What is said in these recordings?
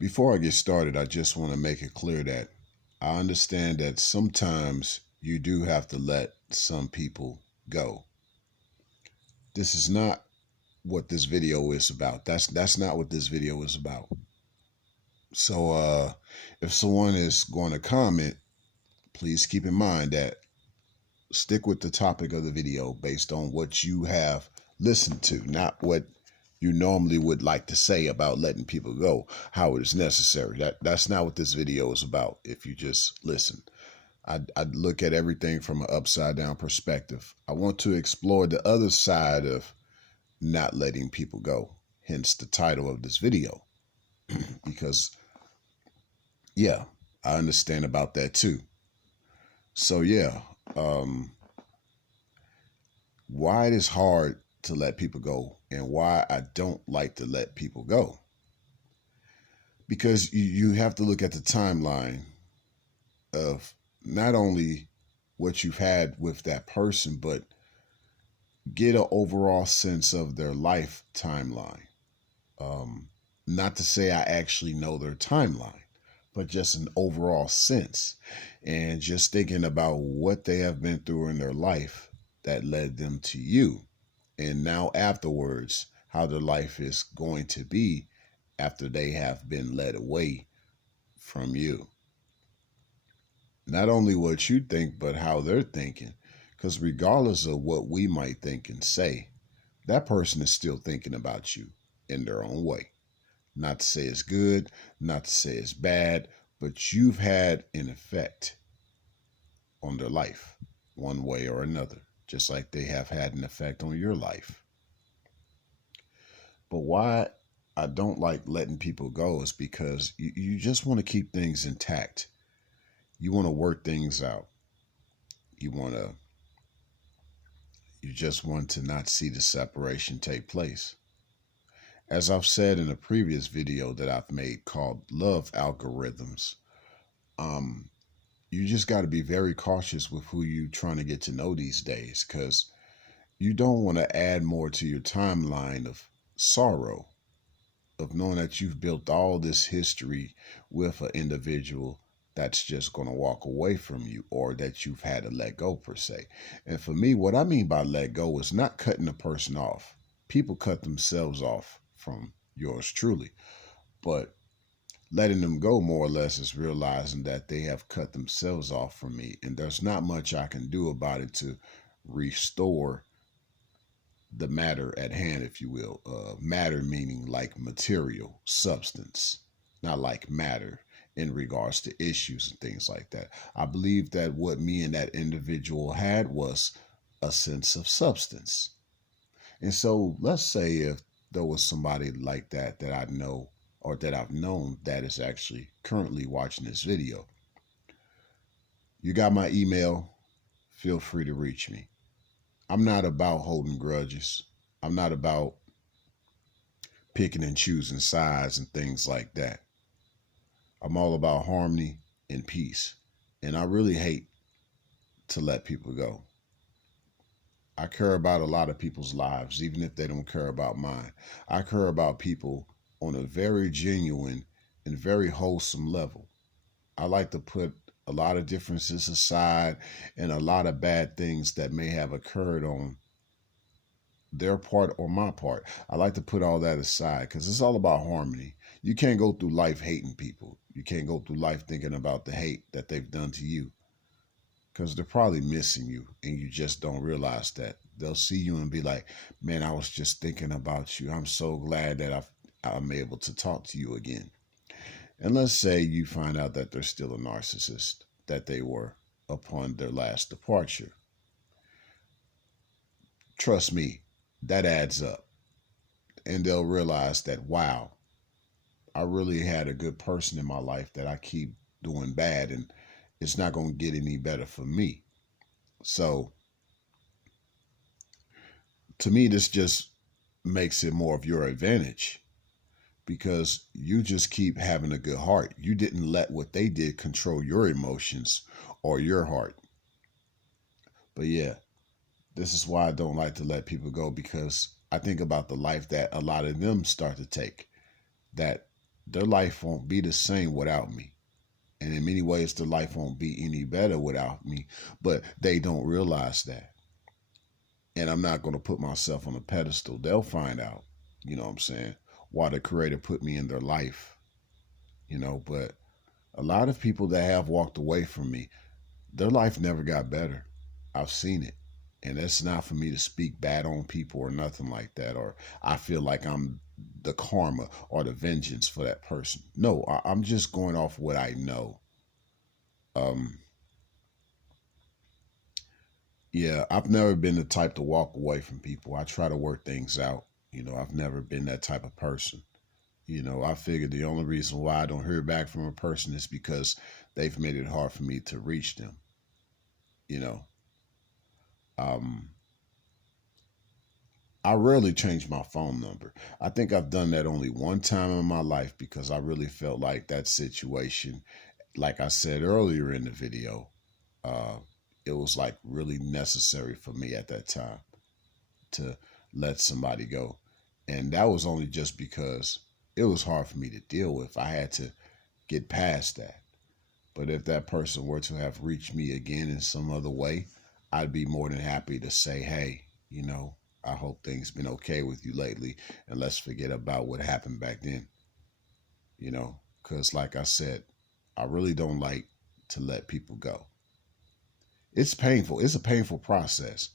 Before I get started, I just want to make it clear that I understand that sometimes you do have to let some people go. This is not what this video is about. That's not what this video is about. So if someone is going to comment, please keep in mind that stick with the topic of the video based on what you have listened to, not what you normally would like to say about letting people go, how it is necessary. That's not what this video is about. If you just listen, I'd look at everything from an upside down perspective. I want to explore the other side of not letting people go, hence the title of this video. Because yeah, I understand about that too. So yeah, why it is hard to let people go and why I don't like to let people go. Because you have to look at the timeline of not only what you've had with that person, but get an overall sense of their life timeline. Not to say I actually know their timeline, but just an overall sense. And just thinking about what they have been through in their life that led them to you. And now afterwards, how their life is going to be after they have been led away from you. Not only what you think, but how they're thinking. Because regardless of what we might think and say, that person is still thinking about you in their own way. Not to say it's good, not to say it's bad, but you've had an effect on their life one way or another, just like they have had an effect on your life. But why I don't like letting people go is because you just want to keep things intact. You want to work things out. You just want to not see the separation take place. As I've said in a previous video that I've made called Love Algorithms, you just got to be very cautious with who you're trying to get to know these days, because you don't want to add more to your timeline of sorrow, of knowing that you've built all this history with an individual that's just going to walk away from you, or that you've had to let go per se. And for me, what I mean by let go is not cutting a person off. People cut themselves off from yours truly, but letting them go more or less is realizing that they have cut themselves off from me, and there's not much I can do about it to restore the matter at hand, if you will. Matter meaning like material, substance, not like matter in regards to issues and things like that. I believe that what me and that individual had was a sense of substance. And so let's say if there was somebody like that I know, or that I've known, that is actually currently watching this video. You got my email. Feel free to reach me. I'm not about holding grudges. I'm not about picking and choosing sides and things like that. I'm all about harmony and peace. And I really hate to let people go. I care about a lot of people's lives, even if they don't care about mine. I care about people on a very genuine and very wholesome level. I like to put a lot of differences aside and a lot of bad things that may have occurred on their part or my part. I like to put all that aside because it's all about harmony. You can't go through life hating people. You can't go through life thinking about the hate that they've done to you, because they're probably missing you and you just don't realize that. They'll see you and be like, man, I was just thinking about you. I'm so glad that I'm able to talk to you again. And let's say you find out that they're still a narcissist that they were upon their last departure. Trust me, that adds up. And they'll realize that, wow, I really had a good person in my life that I keep doing bad, and it's not going to get any better for me. So to me, this just makes it more of your advantage, because you just keep having a good heart. You didn't let what they did control your emotions or your heart. But yeah, this is why I don't like to let people go, because I think about the life that a lot of them start to take, that their life won't be the same without me. And in many ways, their life won't be any better without me, but they don't realize that. And I'm not going to put myself on a pedestal. They'll find out, you know what I'm saying, why the creator put me in their life, but a lot of people that have walked away from me, their life never got better. I've seen it. And that's not for me to speak bad on people or nothing like that, or I feel like I'm the karma or the vengeance for that person. No, I'm just going off what I know. Um, yeah, I've never been the type to walk away from people. I try to work things out. I've never been that type of person. I figured the only reason why I don't hear back from a person is because they've made it hard for me to reach them. You know, um, I rarely change my phone number. I think I've done that only one time in my life because I really felt like that situation, like I said earlier in the video, uh, it was like really necessary for me at that time to let somebody go. And that was only just because it was hard for me to deal with. I had to get past that. But if that person were to have reached me again in some other way, I'd be more than happy to say, hey, I hope things been okay with you lately, and let's forget about what happened back then, because like I said, I really don't like to let people go. It's painful. It's a painful process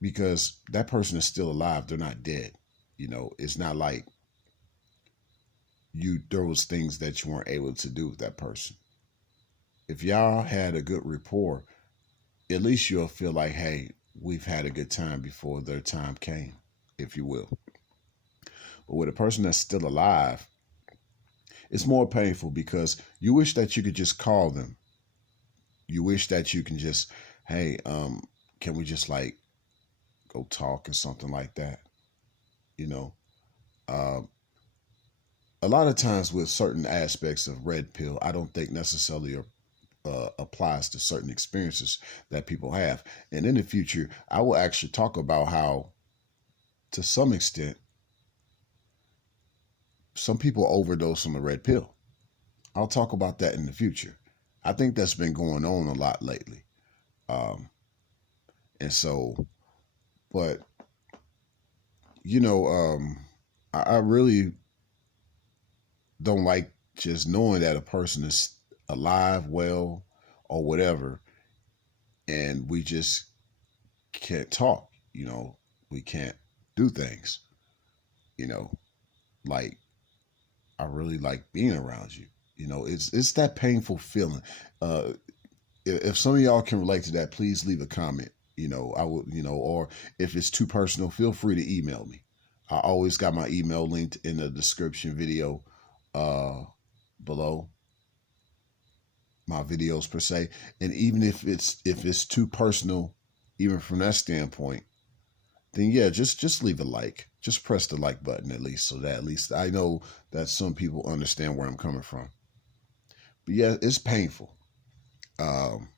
because that person is still alive. They're not dead. It's not like there was things that you weren't able to do with that person. If y'all had a good rapport, at least you'll feel like, hey, we've had a good time before their time came, if you will. But with a person that's still alive, it's more painful because you wish that you could just call them. You wish that you can just, hey, can we just like go talk or something like that? You know, uh, a lot of times with certain aspects of red pill, I don't think necessarily applies to certain experiences that people have. And in the future, I will actually talk about how, to some extent, some people overdose on the red pill. I'll talk about that in the future. I think that's been going on a lot lately. Um, and so, but, you know, um, I really don't like just knowing that a person is alive, well, or whatever, and we just can't talk, we can't do things, you know, like I really like being around you. It's that painful feeling. Uh, if some of y'all can relate to that, please leave a comment. I would, or if it's too personal, feel free to email me. I always got my email linked in the description video uh, below my videos per se. And even if it's too personal, even from that standpoint, then yeah, just leave a like. Just press the like button at least, so that at least I know that some people understand where I'm coming from. But yeah, it's painful. Um,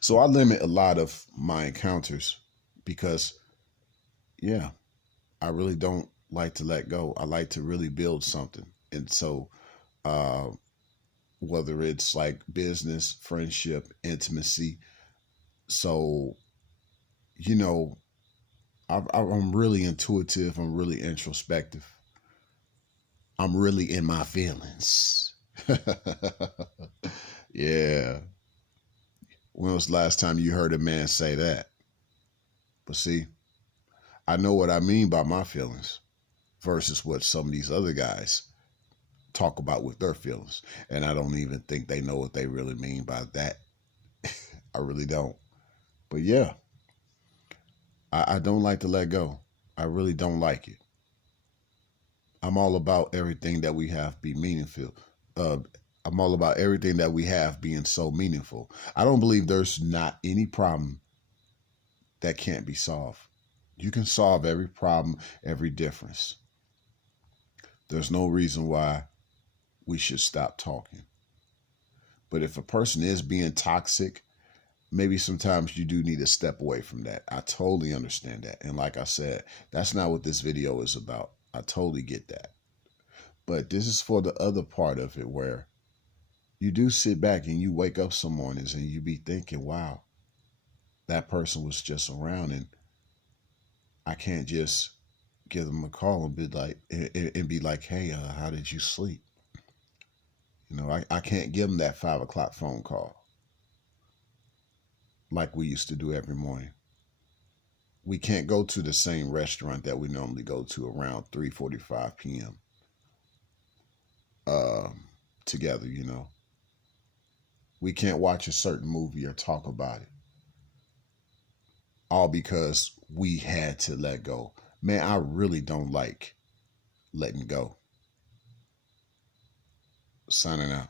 so I limit a lot of my encounters because yeah, I really don't like to let go. I like to really build something. And so uh, whether it's like business, friendship, intimacy, so you know, I'm really intuitive. I'm really introspective. I'm really in my feelings. Yeah. When was the last time you heard a man say that? But see, I know what I mean by my feelings versus what some of these other guys talk about with their feelings. And I don't even think they know what they really mean by that. I really don't. But yeah, I don't like to let go. I really don't like it. I'm all about everything that we have be meaningful. Uh, I'm all about everything that we have being so meaningful. I don't believe there's not any problem that can't be solved. You can solve every problem, every difference. There's no reason why we should stop talking. But if a person is being toxic, maybe sometimes you do need to step away from that. I totally understand that. And like I said, that's not what this video is about. I totally get that. But this is for the other part of it where you do sit back and you wake up some mornings and you be thinking, wow, that person was just around and I can't just give them a call and be like, hey, how did you sleep? I can't give them that 5 o'clock phone call like we used to do every morning. We can't go to the same restaurant that we normally go to around 3:45 p.m. Together. We can't watch a certain movie or talk about it, all because we had to let go. Man, I really don't like letting go. Signing out.